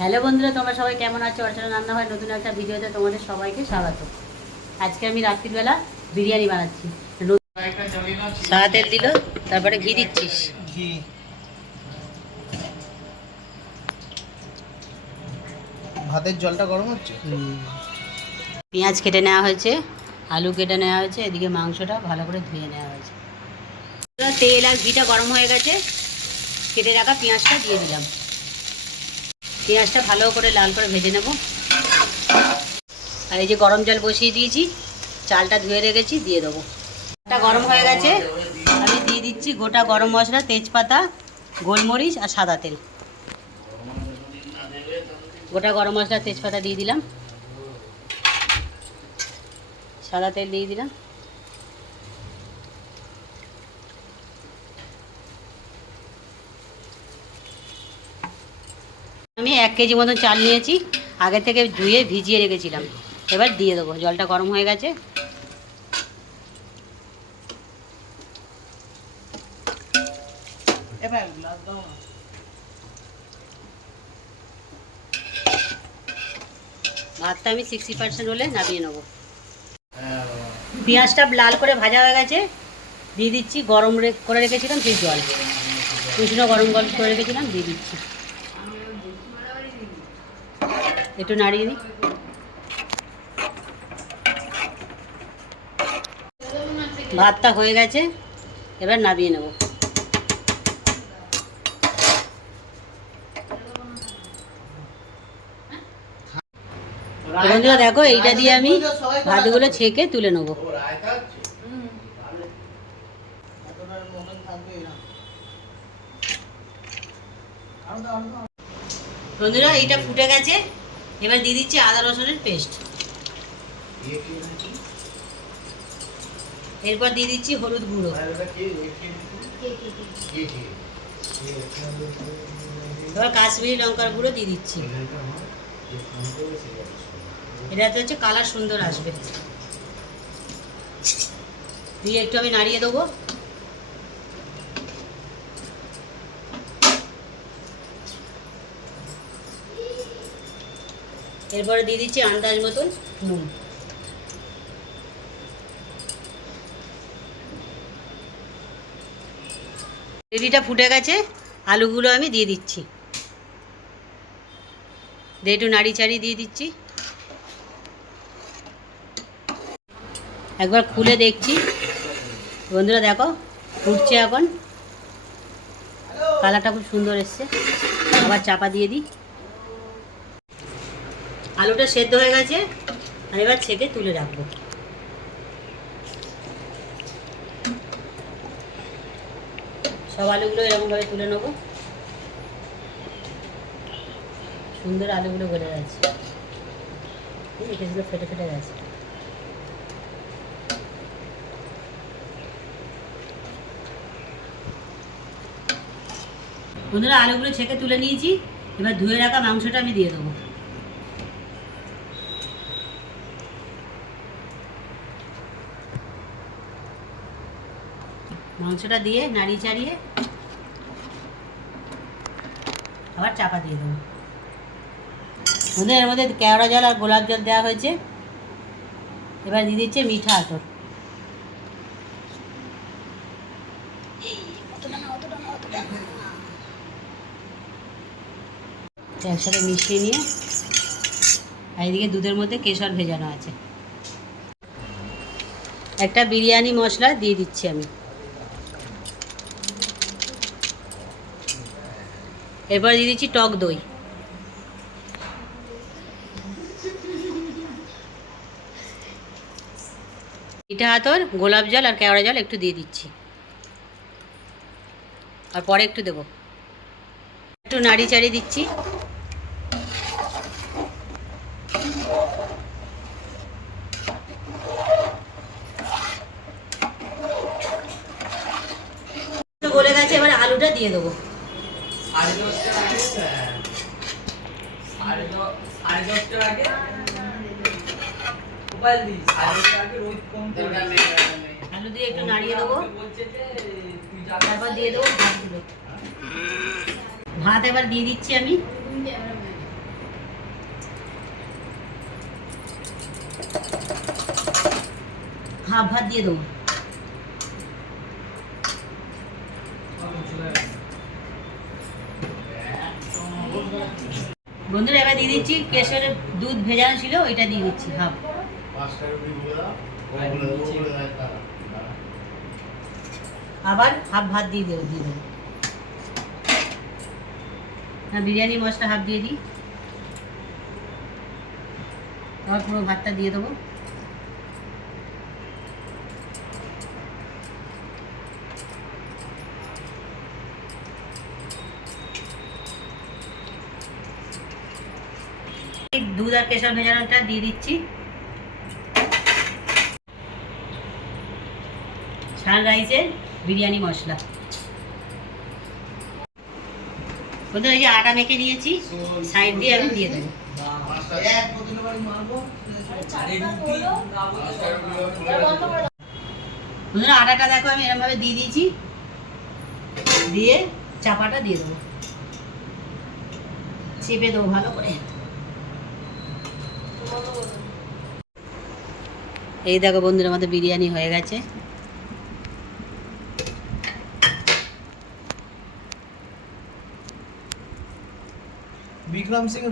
Hello বন্ধুরা, তোমরা সবাই কেমন আছো? অর্চনা রান্না হয় নতুন একটা ভিডিওতে তোমাদের সবাইকে স্বাগত। আজকে আমি রাত্রিবেলা বিরিয়ানি বানাচ্ছি। সাদা তেল দিল, তারপরে ঘি দিচ্ছিস। ঘি ভাতের জলটা গরম হচ্ছে। পেঁয়াজ কেটে নেওয়া হয়েছে, আলু কেটে নেওয়া হয়েছে, এদিকে মাংসটা ভালো করে ধুয়ে নেওয়া হয়েছে। তেল আর ঘিটা গরম হয়ে গেছে, কেটে রাখা পেঁয়াজটা দিয়ে দিলাম। পেঁয়াজটা ভালো করে লাল করে ভেজে নেব। আর এই যে গরম জল বসিয়ে দিয়েছি, চালটা ধুয়ে রেখেছি, দিয়ে দেবো। চালটা গরম হয়ে গেছে, আমি দিয়ে দিচ্ছি গোটা গরম মশলা, তেজপাতা, গোলমরিচ আর সাদা তেল। গোটা গরম মশলা তেজপাতা দিয়ে দিলাম, সাদা তেল দিয়ে দিলাম। আমি 1 কেজি মতন চাল নিয়েছি, আগে থেকে ধুয়ে ভিজিয়ে রেখেছিলাম। এবার দিয়ে দেবো, জলটা গরম হয়ে গেছে। ভাতটা আমি 60% হলে নামিয়ে নেবো। পেঁয়াজটা লাল করে ভাজা হয়ে গেছে, দিয়ে দিচ্ছি গরম করে রেখেছিলাম সেই জল, উষ্ণ গরম করে রেখেছিলাম, দিয়ে দিচ্ছি। একটু নাড়িয়ে দিই। ভাতটা হয়ে গেছে, এবার নামিয়ে নেব। বন্ধুরা দেখো, এইটা দিয়ে আমি ভাতগুলো ছেঁকে তুলে নেব। বন্ধুরা এইটা ফুটে গেছে, এবার দিয়ে দিচ্ছি আদা রসুনের পেস্ট। এরপর দিয়ে দিচ্ছি হলুদ গুঁড়ো, এবার কাশ্মীরি লঙ্কার গুঁড়ো দিয়ে দিচ্ছি। এটাতে হচ্ছে কালার সুন্দর আসবে। দিয়ে একটু আমি নাড়িয়ে দেবো। এরপরে দিয়ে দিচ্ছি আন্দাজ মতন নুন। গ্রেভিটা ফুটে গেছে, আলুগুলো আমি দিয়ে দিচ্ছি, দিয়ে একটু নাড়ি চাড়িয়ে দিয়ে দিচ্ছি। একবার খুলে দেখছি। বন্ধুরা দেখো, ফুটছে এখন, কালারটা খুব সুন্দর এসছে। আবার চাপা দিয়ে দিই। আলুটা সেদ্ধ হয়ে গেছে, আর এবার ছেঁকে তুলে রাখবো। সব আলুগুলো এরকমভাবে তুলে নেবো। সুন্দর আলুগুলো গলে গেছে, ফেটে ফেটে গেছে। বন্ধুরা আলুগুলো ছেঁকে তুলে নিয়েছি, এবার ধুয়ে রাখা মাংসটা আমি দিয়ে দেবো। মাংসটা দিয়ে নাড়িয়ে চাড়িয়ে আবার চাপা দিয়ে দেবো। এর মধ্যে কেওড়া জল আর গোলাপ জল দেওয়া হয়েছে। এবার দিয়ে দিচ্ছে মিঠা আতর। একসাথে মিশিয়ে নিয়ে, আর এদিকে দুধের মধ্যে কেশর ভেজানো আছে। একটা বিরিয়ানি মশলা দিয়ে দিচ্ছি আমি। এরপর দিয়ে দিচ্ছি টক দই। মিঠা আতর, গোলাপ জল আর কেওড়া জল একটু দিয়ে দিচ্ছি, আর পরে একটু দেবো। একটু নাড়ি চাড়িয়ে দিচ্ছি। গলে গেছে, এবার আলুটা দিয়ে দেবো। আলু দিয়ে একটু নাড়িয়ে দেবো, তারপর দিয়ে দেবো ভাতগুলো। ভাত এবার দিয়ে দিচ্ছি আমি। হাফ ভাত দিয়ে দেবো। বন্ধুরা এবার দিয়ে দিচ্ছি কেশরের দুধ ভেজানো ছিল, ওইটা দিয়ে দিচ্ছি হাফ। আবার হাফ ভাত দিয়ে দেবো না, বিরিয়ানি মশলা হাফ দিয়ে দিই, আবার পুরো ভাতটা দিয়ে দেবো। দুধ আর কেশর ভেজানোটা দিয়ে দিচ্ছি। সানরাইজের বিরিয়ানি মশলা। বন্ধুরা এই যে আটা মেখে নিয়েছি, সাইড দিয়ে আমি দিয়ে দেবো। বন্ধুরা আটাটা দেখো আমি এরকম ভাবে দিয়ে দিয়েছি, দিয়ে চাপাটা দিয়ে দেবো, চেপে দেবো ভালো করে। এই দেখো বন্ধুরা আমাদের বিরিয়ানি হয়ে গেছে। বিক্রম সিং